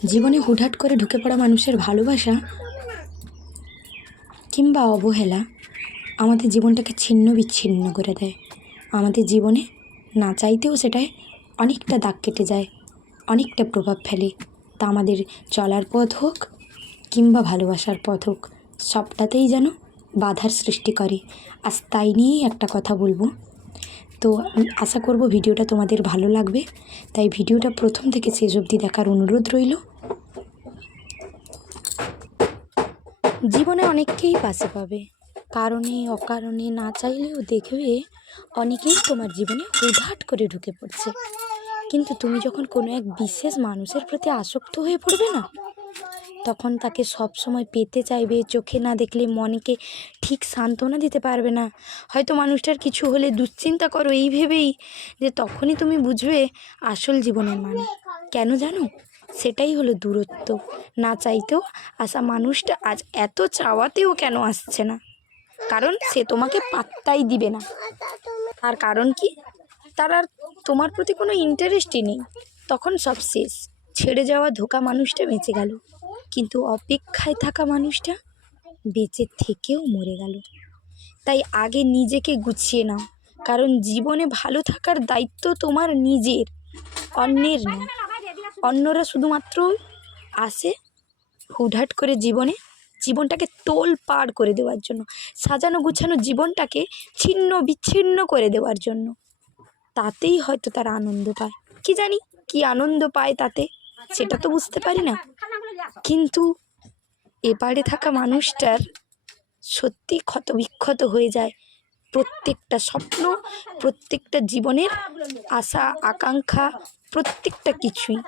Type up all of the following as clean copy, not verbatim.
জীবনে হুটহাট করে ঢুকে পড়া মানুষের ভালোবাসা কিংবা অবহেলা আমাদের জীবনটাকে ছিন্ন বিচ্ছিন্ন করে দেয়। আমাদের জীবনে না চাইতেও সেটায় অনেকটা দাগ কেটে যায়, অনেকটা প্রভাব ফেলে। তা আমাদের চলার পথ হোক কিংবা ভালোবাসার পথ হোক, সবটাতেই যেন বাধার সৃষ্টি করে। আজ তাই নিয়েই একটা কথা বলবো। তো আশা করব ভিডিওটা তোমাদের ভালো লাগবে, তাই ভিডিওটা প্রথম থেকে শেষ অবধি দেখার অনুরোধ রইল। জীবনে অনেককেই পাশে পাবে, কারণে অকারণে না চাইলেও দেখবে অনেকেই তোমার জীবনে হুটহাট করে ঢুকে পড়ছে। কিন্তু তুমি যখন কোনো এক বিশেষ মানুষের প্রতি আসক্ত হয়ে পড়বে না, তখন তাকে সব সময় পেতে চাইবে, চোখে না দেখলে মনকে ঠিক সান্ত্বনা দিতে পারবে না। হয়তো মানুষটার কিছু হলে দুশ্চিন্তা করো এই ভেবেই যে তখনই তুমি বুঝবে আসল জীবনের মানে। কেন জানো? সেটাই হলো দূরত্ব। না চাইতেও আসা মানুষটা আজ এত চাওয়াতেও কেন আসছে না? কারণ সে তোমাকে পাত্তাই দিবে না। আর কারণ কি? তার আর তোমার প্রতি কোনো ইন্টারেস্টই নেই। তখন সব শেষ। ছেড়ে যাওয়া ধোকা মানুষটা বেঁচে গেল, কিন্তু অপেক্ষায় থাকা মানুষটা বেঁচে থেকেও মরে গেল। তাই আগে নিজেকে গুছিয়ে নাও, কারণ জীবনে ভালো থাকার দায়িত্ব তোমার নিজের, অন্যের নয়। অন্যরা শুধুমাত্র আসে হুটহাট করে জীবনটাকে তোল পাড় করে দেওয়ার জন্য, সাজানো গুছানো জীবনটাকে ছিন্ন বিচ্ছিন্ন করে দেওয়ার জন্য। তাতেই হয়তো তারা আনন্দ পায়। কি জানি কি আনন্দ পায় তাতে, সেটা তো বুঝতে পারি না। কিন্তু এপারে থাকা মানুষটার সত্যি ক্ষতবিক্ষত হয়ে যায় প্রত্যেকটা স্বপ্ন, প্রত্যেকটা জীবনের আশা আকাঙ্ক্ষা, প্রত্যেকটা কিছুই।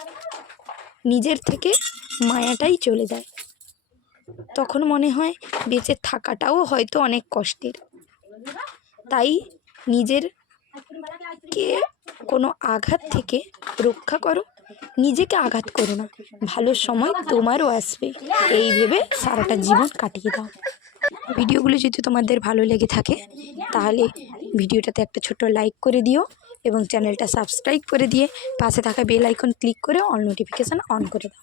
নিজের থেকে মায়াটাই চলে যায়। তখন মনে হয় বেঁচে থাকাটাও হয়তো অনেক কষ্টের। তাই নিজেরকে কোনো আঘাত থেকে রক্ষা করো, নিজেকে আঘাত করো না। ভালো সময় তোমারও আসবে, এই ভেবে সারাটা জীবন কাটিয়ে দাও। ভিডিওগুলো যদি তোমাদের ভালো লেগে থাকে তাহলে ভিডিওটাতে একটা ছোট্ট লাইক করে দিও এবং চ্যানেলটা সাবস্ক্রাইব করে দিয়ে পাশে থাকা বেল আইকন ক্লিক করে অল নোটিফিকেশান অন করে দাও।